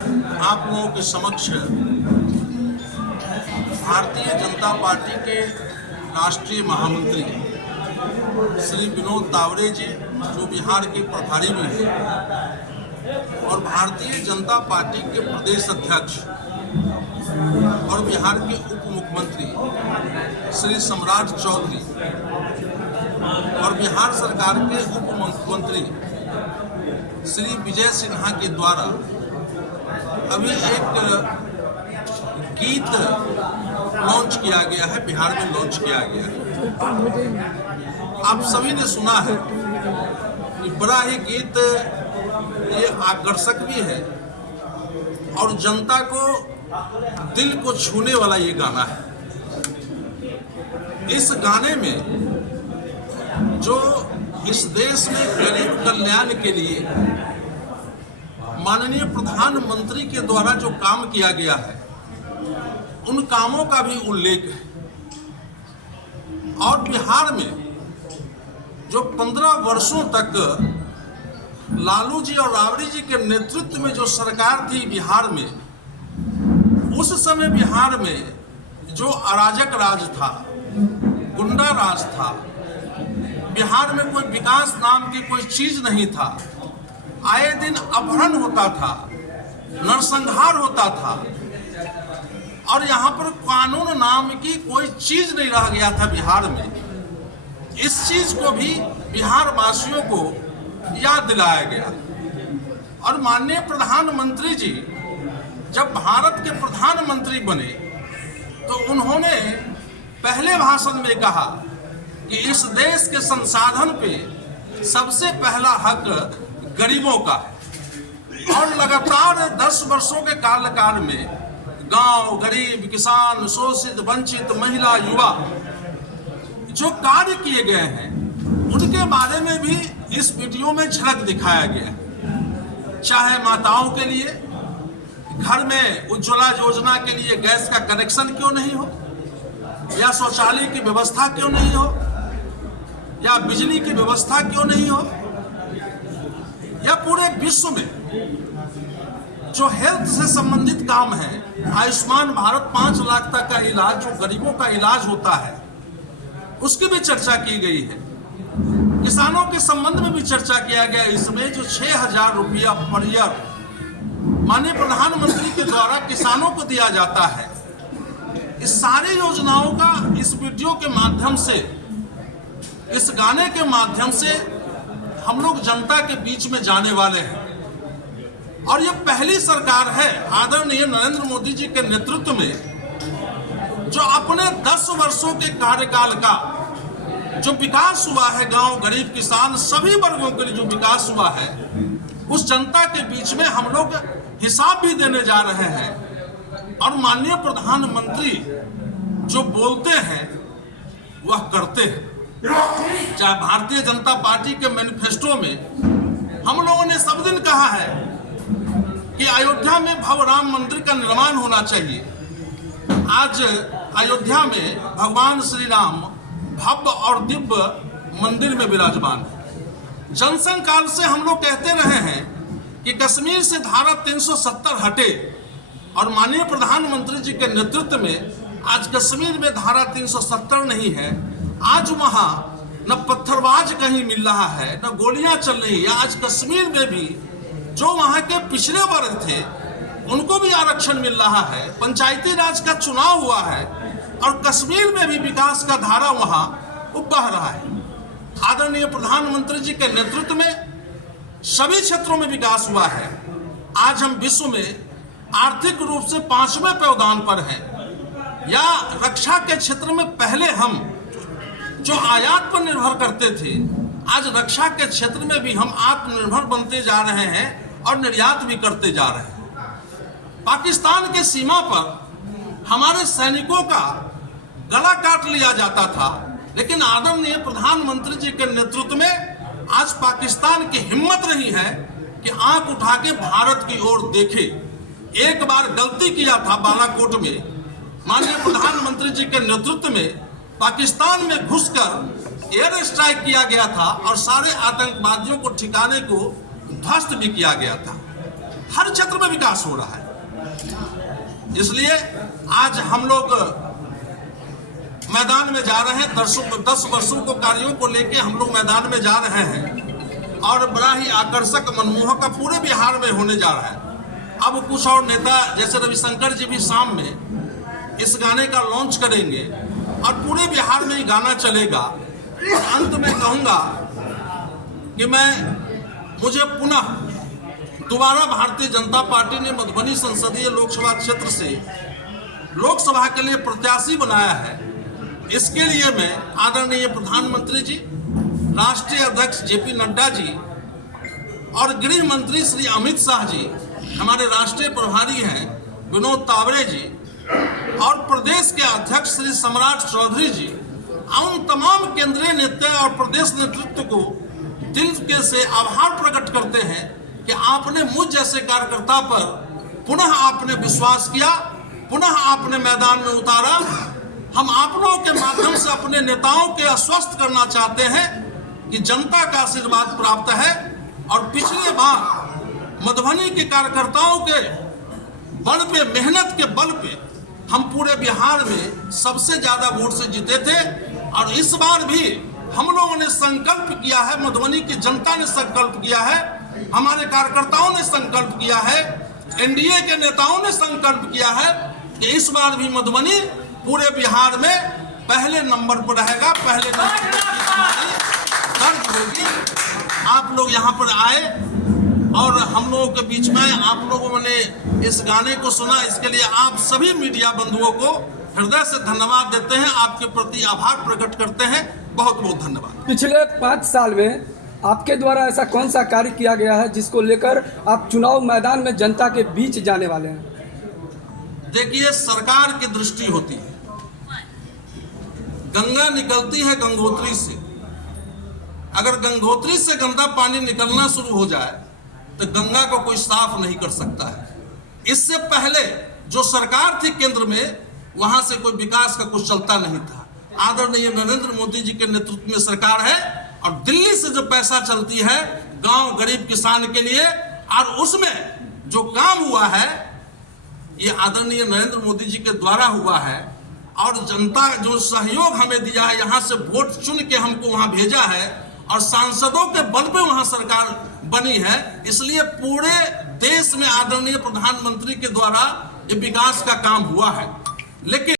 आप लोगों के समक्ष भारतीय जनता पार्टी के राष्ट्रीय महामंत्री श्री विनोद तावड़े जी, जो बिहार के प्रभारी भी हैं, और भारतीय जनता पार्टी के प्रदेश अध्यक्ष और बिहार के उप मुख्यमंत्री श्री सम्राट चौधरी और बिहार सरकार के उप मुख्यमंत्री श्री विजय सिन्हा के द्वारा अभी एक गीत लॉन्च किया गया है, बिहार में लॉन्च किया गया है। आप सभी ने सुना है कि बड़ा ही गीत ये आकर्षक भी है और जनता को दिल को छूने वाला ये गाना है। इस गाने में जो इस देश में गरीब कल्याण के लिए माननीय प्रधानमंत्री के द्वारा जो काम किया गया है, उन कामों का भी उल्लेख है। और बिहार में जो 15 वर्षों तक लालू जी और राबड़ी जी के नेतृत्व में जो सरकार थी बिहार में, उस समय बिहार में जो अराजक राज था, गुंडा राज था, बिहार में कोई विकास नाम की कोई चीज नहीं था। आए दिन अपहरण होता था, नरसंहार होता था और यहाँ पर कानून नाम की कोई चीज नहीं रह गया था बिहार में। इस चीज को भी बिहार वासियों को याद दिलाया गया। और माननीय प्रधानमंत्री जी जब भारत के प्रधानमंत्री बने तो उन्होंने पहले भाषण में कहा कि इस देश के संसाधन पे सबसे पहला हक गरीबों का है। और लगातार 10 वर्षों के कार्यकाल में गांव, गरीब, किसान, शोषित, वंचित, महिला, युवा जो कार्य किए गए हैं, उनके बारे में भी इस वीडियो में झलक दिखाया गया। चाहे माताओं के लिए घर में उज्ज्वला योजना के लिए गैस का कनेक्शन क्यों नहीं हो, या शौचालय की व्यवस्था क्यों नहीं हो, या बिजली की व्यवस्था क्यों नहीं हो, या पूरे विश्व में जो हेल्थ से संबंधित काम है, आयुष्मान भारत 5 लाख तक का इलाज जो गरीबों का इलाज होता है, उसकी भी चर्चा की गई है। किसानों के संबंध में भी चर्चा किया गया। इसमें जो 6,000 रुपया पर ईयर माननीय प्रधानमंत्री के द्वारा किसानों को दिया जाता है, इस सारी योजनाओं का इस वीडियो के माध्यम से, इस गाने के माध्यम से हम लोग जनता के बीच में जाने वाले हैं। और ये पहली सरकार है आदरणीय नरेंद्र मोदी जी के नेतृत्व में जो अपने 10 वर्षों के कार्यकाल का जो विकास हुआ है, गांव, गरीब, किसान, सभी वर्गों के लिए जो विकास हुआ है, उस जनता के बीच में हम लोग हिसाब भी देने जा रहे हैं। और माननीय प्रधानमंत्री जो बोलते हैं वह करते हैं। चाहे भारतीय जनता पार्टी के मैनिफेस्टो में हम लोगों ने सब दिन कहा है कि अयोध्या में भव्य राम मंदिर का निर्माण होना चाहिए। आज अयोध्या में भगवान श्री राम भव्य और दिव्य मंदिर में विराजमान है। जनसंघ काल से हम लोग कहते रहे हैं कि कश्मीर से धारा 370 हटे, और माननीय प्रधानमंत्री जी के नेतृत्व में आज कश्मीर में धारा 370 नहीं है। आज वहाँ न पत्थरबाज कहीं मिल रहा है, न गोलियां चल रही है। आज कश्मीर में भी जो वहाँ के पिछड़े वर्ग थे उनको भी आरक्षण मिल रहा है। पंचायती राज का चुनाव हुआ है और कश्मीर में भी विकास का धारा वहाँ बह रहा है। आदरणीय प्रधानमंत्री जी के नेतृत्व में सभी क्षेत्रों में विकास हुआ है। आज हम विश्व में आर्थिक रूप से 5वें पैदान पर हैं। या रक्षा के क्षेत्र में पहले हम जो आयात पर निर्भर करते थे, आज रक्षा के क्षेत्र में भी हम आत्मनिर्भर बनते जा रहे हैं और निर्यात भी करते जा रहे हैं। पाकिस्तान के सीमा पर हमारे सैनिकों का गला काट लिया जाता था, लेकिन आदरणीय प्रधानमंत्री जी के नेतृत्व में आज पाकिस्तान की हिम्मत नहीं है कि आंख उठा के भारत की ओर देखे। एक बार गलती किया था बालाकोट में, माननीय प्रधानमंत्री जी के नेतृत्व में पाकिस्तान में घुसकर एयर स्ट्राइक किया गया था और सारे आतंकवादियों को ठिकाने को ध्वस्त भी किया गया था। हर क्षेत्र में विकास हो रहा है। इसलिए आज हम लोग मैदान में जा रहे हैं। 10 वर्षों को कार्यों को लेके हम लोग मैदान में जा रहे हैं और बड़ा ही आकर्षक मनमोहक का पूरे बिहार में होने जा रहा है। अब कुछ और नेता जैसे रविशंकर जी भी शाम में इस गाने का लॉन्च करेंगे और पूरे बिहार में ये गाना चलेगा। अंत में कहूँगा कि मुझे पुनः दोबारा भारतीय जनता पार्टी ने मधुबनी संसदीय लोकसभा क्षेत्र से लोकसभा के लिए प्रत्याशी बनाया है। इसके लिए मैं आदरणीय प्रधानमंत्री जी, राष्ट्रीय अध्यक्ष जेपी नड्डा जी और गृह मंत्री श्री अमित शाह जी, हमारे राष्ट्रीय प्रभारी हैं विनोद तावड़े जी और प्रदेश के अध्यक्ष श्री सम्राट चौधरी जी, उन तमाम केंद्रीय नेता और प्रदेश नेतृत्व को दिल के से आभार प्रकट करते हैं कि आपने मुझ जैसे कार्यकर्ता पर पुनः आपने विश्वास किया, पुनः आपने मैदान में उतारा। हम आप लोगों के माध्यम से अपने नेताओं के आश्वस्त करना चाहते हैं कि जनता का आशीर्वाद प्राप्त है और पिछले बार मधुबनी के कार्यकर्ताओं के बल पे, मेहनत के बल पे हम पूरे बिहार में सबसे ज्यादा वोट से जीते थे और इस बार भी हम लोगों ने संकल्प किया है, मधुबनी की जनता ने संकल्प किया है, हमारे कार्यकर्ताओं ने संकल्प किया है, एनडीए के नेताओं ने संकल्प किया है कि इस बार भी मधुबनी पूरे बिहार में पहले नंबर पर रहेगा, पहले नंबर पर दर्ज होगी। आप लोग यहाँ पर आए और हम लोगों के बीच में आप लोगों ने इस गाने को सुना, इसके लिए आप सभी मीडिया बंधुओं को हृदय से धन्यवाद देते हैं, आपके प्रति आभार प्रकट करते हैं। बहुत बहुत धन्यवाद। पिछले 5 साल में आपके द्वारा ऐसा कौन सा कार्य किया गया है जिसको लेकर आप चुनाव मैदान में जनता के बीच जाने वाले हैं? देखिए, सरकार की दृष्टि होती है, गंगा निकलती है गंगोत्री से। अगर गंगोत्री से गंदा पानी निकलना शुरू हो जाए तो गंगा को कोई साफ नहीं कर सकता है। इससे पहले जो सरकार थी केंद्र में, वहां से कोई विकास का कुछ चलता नहीं था। आदरणीय नरेंद्र मोदी जी के नेतृत्व में सरकार है और दिल्ली से जो पैसा चलती है गांव गरीब किसान के लिए, और उसमें जो काम हुआ है ये आदरणीय नरेंद्र मोदी जी के द्वारा हुआ है और जनता जो सहयोग हमें दिया है, यहाँ से वोट चुन के हमको वहाँ भेजा है और सांसदों के बल पे वहाँ सरकार बनी है। इसलिए पूरे देश में आदरणीय प्रधानमंत्री के द्वारा ये विकास का काम हुआ है। लेकिन